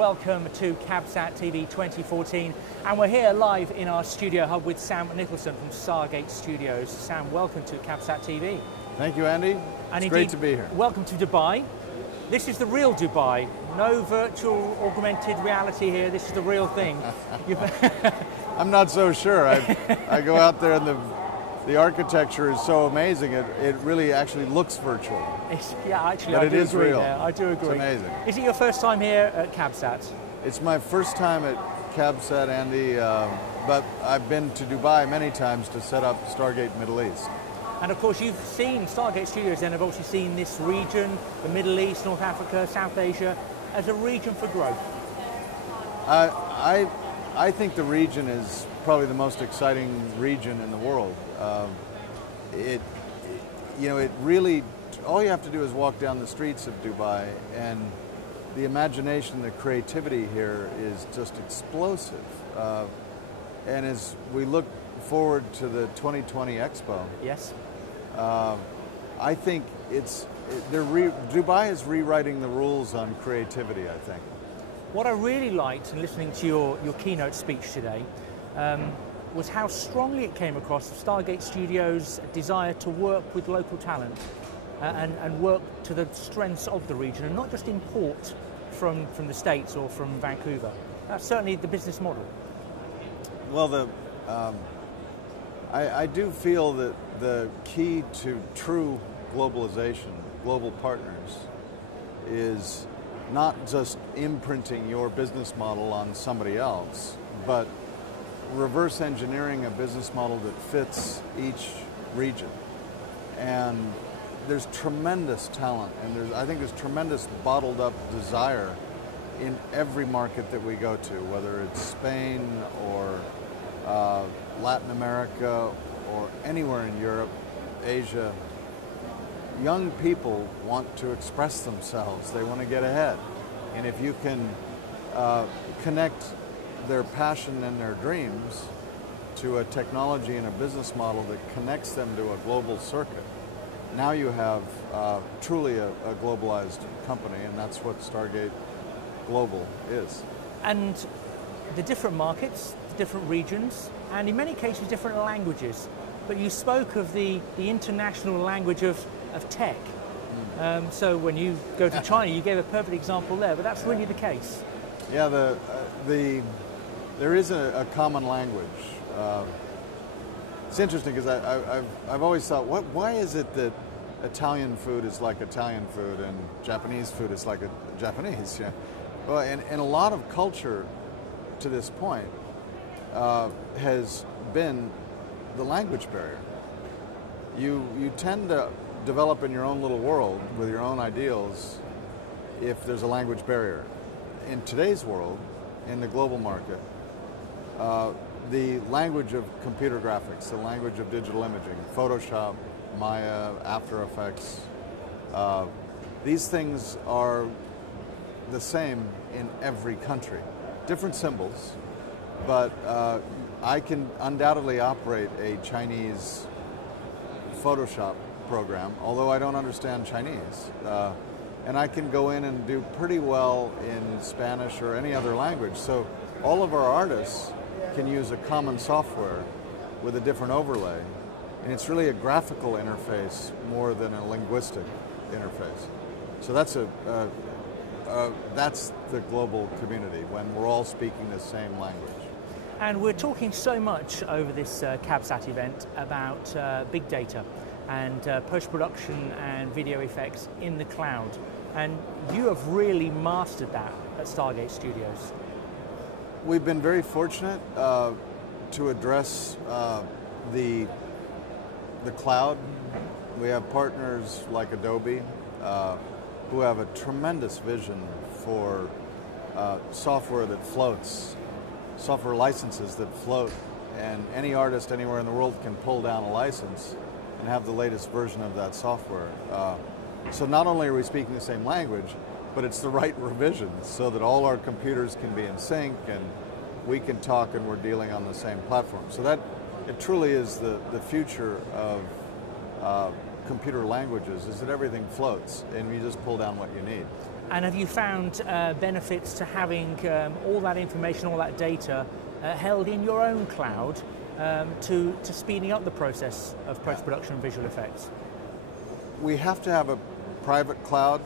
welcome to CabSat TV 2014, and we're here live in our studio hub with Sam Nicholson from Stargate Studios. Sam, welcome to CabSat TV. Thank you, Andy. It's great to be here. Welcome to Dubai. This is the real Dubai. No virtual augmented reality here. This is the real thing. I'm not so sure. I go out there and the architecture is so amazing. It really actually looks virtual. But it is real. I do agree. It's amazing. Is it your first time here at CabSat? It's my first time at CabSat, Andy, but I've been to Dubai many times to set up Stargate Middle East. And of course you've seen Stargate Studios and have also seen this region, the Middle East, North Africa, South Asia, as a region for growth. I think the region is probably the most exciting region in the world. It really, all you have to do is walk down the streets of Dubai, and the imagination, the creativity here is just explosive. And as we look forward to the 2020 Expo, yes, I think Dubai is rewriting the rules on creativity, I think. What I really liked in listening to your keynote speech today was how strongly it came across Stargate Studios' desire to work with local talent and work to the strengths of the region and not just import from the States or from Vancouver. That's certainly the business model. Well, I do feel that the key to true globalization, global partners, is not just imprinting your business model on somebody else, but reverse engineering a business model that fits each region. And there's tremendous talent, and I think there's tremendous bottled up desire in every market that we go to, whether it's Spain or Latin America or anywhere in Europe, Asia. Young people want to express themselves. They want to get ahead. And if you can connect their passion and their dreams to a technology and a business model that connects them to a global circuit, now you have truly a globalized company, and that's what Stargate Global is. And the different markets, the different regions, and in many cases different languages. But you spoke of the international language of tech. So when you go to China, you gave a perfect example there, but that's really the case. Yeah, there is a common language. It's interesting because I've always thought, why is it that Italian food is like Italian food and Japanese food is like Japanese? Yeah. Well, and a lot of culture to this point has been the language barrier. You tend to develop in your own little world with your own ideals if there's a language barrier. In today's world, in the global market, the language of computer graphics, the language of digital imaging, Photoshop, Maya, After Effects, these things are the same in every country. Different symbols, but I can undoubtedly operate a Chinese Photoshop program, although I don't understand Chinese. And I can go in and do pretty well in Spanish or any other language. So all of our artists can use a common software with a different overlay. And it's really a graphical interface more than a linguistic interface. So that's that's the global community, when we're all speaking the same language. And we're talking so much over this CabSat event about big data and post-production and video effects in the cloud. And you have really mastered that at Stargate Studios. We've been very fortunate to address the cloud. We have partners like Adobe who have a tremendous vision for software that floats, software licenses that float, and any artist anywhere in the world can pull down a license and have the latest version of that software. So not only are we speaking the same language, but it's the right revisions so that all our computers can be in sync and we can talk and we're dealing on the same platform. So that it truly is the future of computer languages, is that everything floats and you just pull down what you need. And have you found benefits to having all that information, all that data held in your own cloud to speeding up the process of post-production and visual effects? We have to have a private cloud.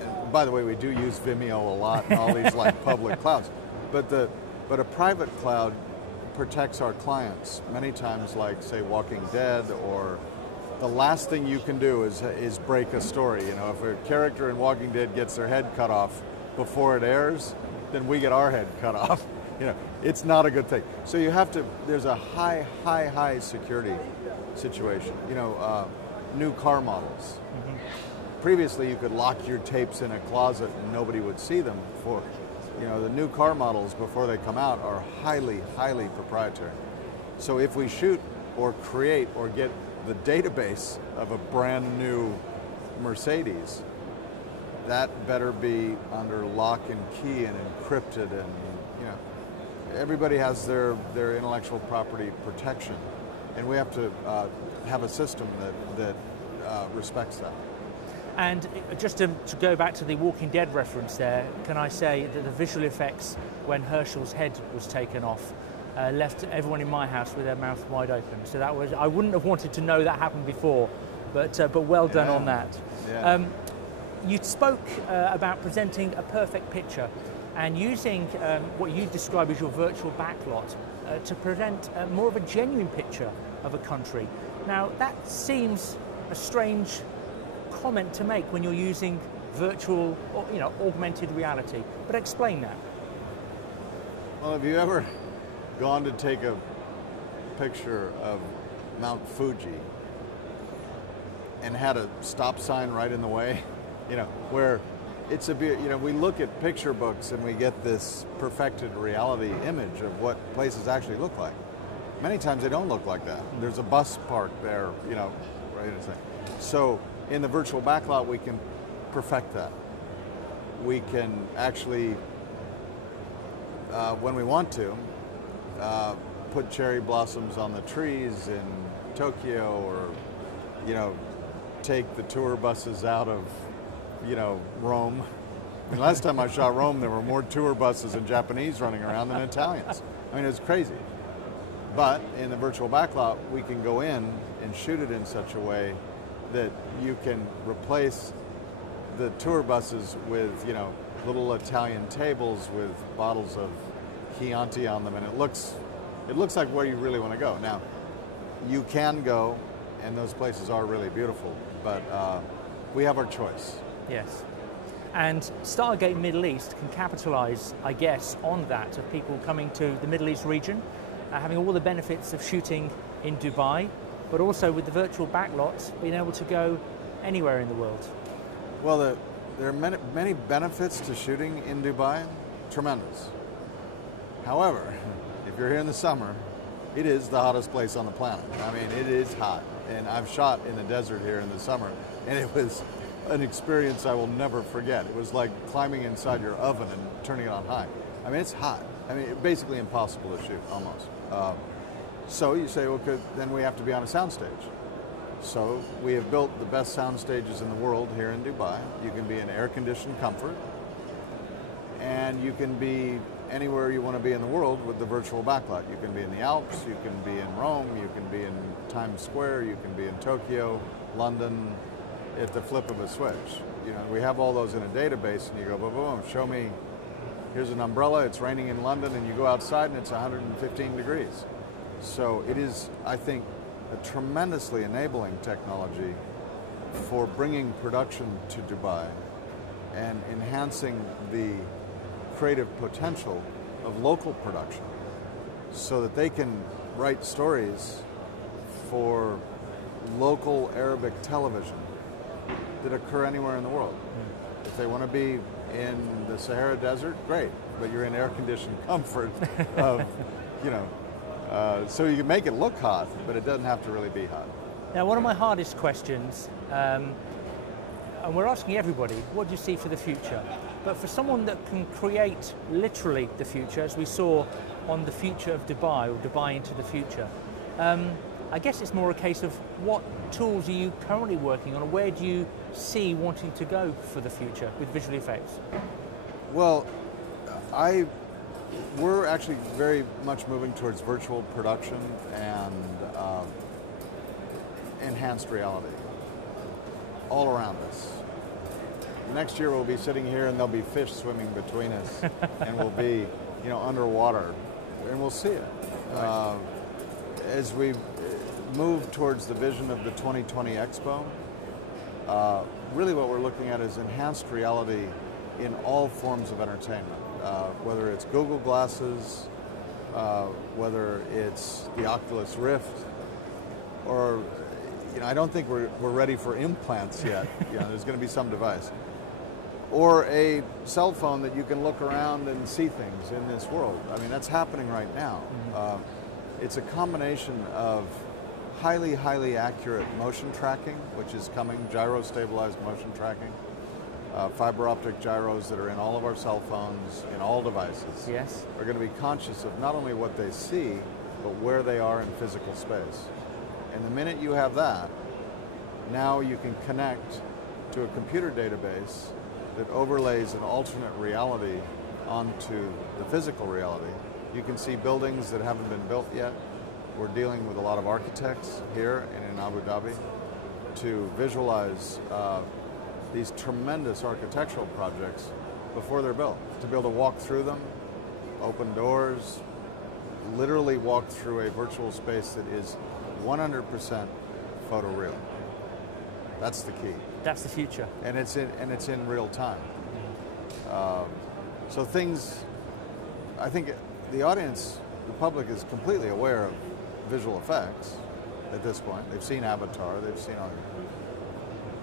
And by the way, we do use Vimeo a lot and all these like public clouds. But a private cloud protects our clients many times, like say Walking Dead, or the last thing you can do is break a story. You know, if a character in Walking Dead gets their head cut off before it airs, then we get our head cut off. You know, it's not a good thing. So you have to, there's a high security situation. You know, new car models. Mm-hmm. Previously you could lock your tapes in a closet and nobody would see them. You know, the new car models before they come out are highly proprietary. So if we shoot or create or get the database of a brand new Mercedes, that better be under lock and key and encrypted, and you know, everybody has their intellectual property protection, and we have to have a system that respects that. And just to go back to the Walking Dead reference there, can I say that the visual effects when Herschel's head was taken off left everyone in my house with their mouth wide open. So that was, I wouldn't have wanted to know that happened before, but well done on that. Yeah. You spoke about presenting a perfect picture and using what you describe as your virtual backlot to present more of a genuine picture of a country. Now that seems a strange comment to make when you're using virtual or, you know, augmented reality, but explain that. Well, have you ever gone to take a picture of Mount Fuji and had a stop sign right in the way? You know, where it's you know, we look at picture books and we get this perfected reality image of what places actually look like. Many times they don't look like that. There's a bus park there, you know, right? So in the virtual backlot, we can perfect that. We can actually, when we want to, put cherry blossoms on the trees in Tokyo, or, you know, take the tour buses out of, you know, Rome. I mean, last time I shot Rome, there were more tour buses and Japanese running around than Italians. I mean, it's crazy. But in the virtual backlot, we can go in and shoot it in such a way that you can replace the tour buses with, you know, little Italian tables with bottles of Chianti on them, and it looks like where you really want to go. Now, you can go, and those places are really beautiful, but we have our choice. Yes. And Stargate Middle East can capitalize, I guess, on that, of people coming to the Middle East region, having all the benefits of shooting in Dubai, but also with the virtual backlots, being able to go anywhere in the world. Well, there are many benefits to shooting in Dubai, tremendous. However, if you're here in the summer, it is the hottest place on the planet. I mean, it is hot. And I've shot in the desert here in the summer, and it was an experience I will never forget. It was like climbing inside your oven and turning it on high. I mean, it's hot. I mean, it's basically impossible to shoot, almost. So you say, okay, then we have to be on a soundstage. So we have built the best sound stages in the world here in Dubai. You can be in air-conditioned comfort, and you can be anywhere you want to be in the world with the virtual backlot. You can be in the Alps, you can be in Rome, you can be in Times Square, you can be in Tokyo, London, at the flip of a switch. You know, we have all those in a database, and you go, boom, boom, show me, here's an umbrella, it's raining in London, and you go outside and it's 115 degrees. So it is, I think, a tremendously enabling technology for bringing production to Dubai and enhancing the creative potential of local production so that they can write stories for local Arabic television that occur anywhere in the world. If they want to be in the Sahara Desert, great, but you're in air-conditioned comfort of, you know, so you can make it look hot, but it doesn't have to really be hot. Now, one of my hardest questions, and we're asking everybody, what do you see for the future? But for someone that can create literally the future, as we saw on the future of Dubai, or Dubai into the future, I guess it's more a case of what tools are you currently working on, and where do you see wanting to go for the future with visual effects? Well, we're actually very much moving towards virtual production and enhanced reality all around us. Next year we'll be sitting here and there'll be fish swimming between us and we'll be, underwater, and we'll see it. Right. As we move towards the vision of the 2020 Expo, really what we're looking at is enhanced reality in all forms of entertainment, whether it's Google Glasses, whether it's the Oculus Rift, or, I don't think we're ready for implants yet. There's going to be some device. Or a cell phone that you can look around and see things in this world. I mean, that's happening right now. Mm-hmm. It's a combination of highly, highly accurate motion tracking, which is coming, gyro-stabilized motion tracking, fiber optic gyros that are in all of our cell phones, in all devices. Yes. Are going to be conscious of not only what they see, but where they are in physical space. And the minute you have that, now you can connect to a computer database that overlays an alternate reality onto the physical reality. You can see buildings that haven't been built yet. We're dealing with a lot of architects here and in Abu Dhabi to visualize these tremendous architectural projects before they're built, to be able to walk through them, open doors, literally walk through a virtual space that is 100% photoreal. That's the key. That's the future. And it's in real time. So things, I think the audience, the public is completely aware of visual effects at this point. They've seen Avatar, they've seen all.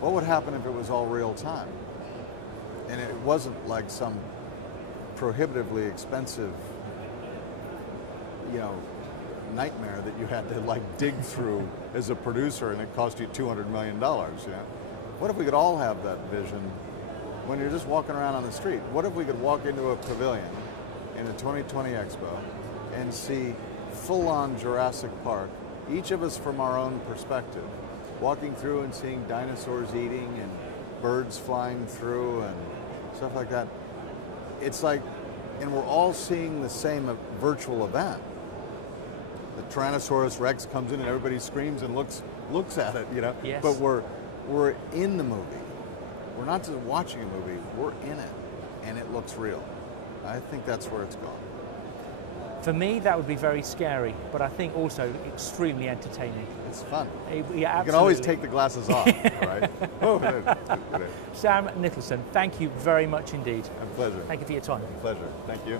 What would happen if it was all real time? And it wasn't like some prohibitively expensive, nightmare that you had to dig through as a producer, and it cost you $200 million. What if we could all have that vision when you're just walking around on the street? What if we could walk into a pavilion in the 2020 Expo and see full-on Jurassic Park, each of us from our own perspective, walking through and seeing dinosaurs eating and birds flying through and stuff like that? It's like, and we're all seeing the same virtual event. The Tyrannosaurus Rex comes in and everybody screams and looks at it, Yes. But we're in the movie. We're not just watching a movie, we're in it, and it looks real. I think that's where it's going. For me, that would be very scary, but I think also extremely entertaining. It's fun. Yeah, absolutely. You can always take the glasses off, right? Sam Nicholson, thank you very much indeed. A pleasure. Thank you for your time. A pleasure. Thank you.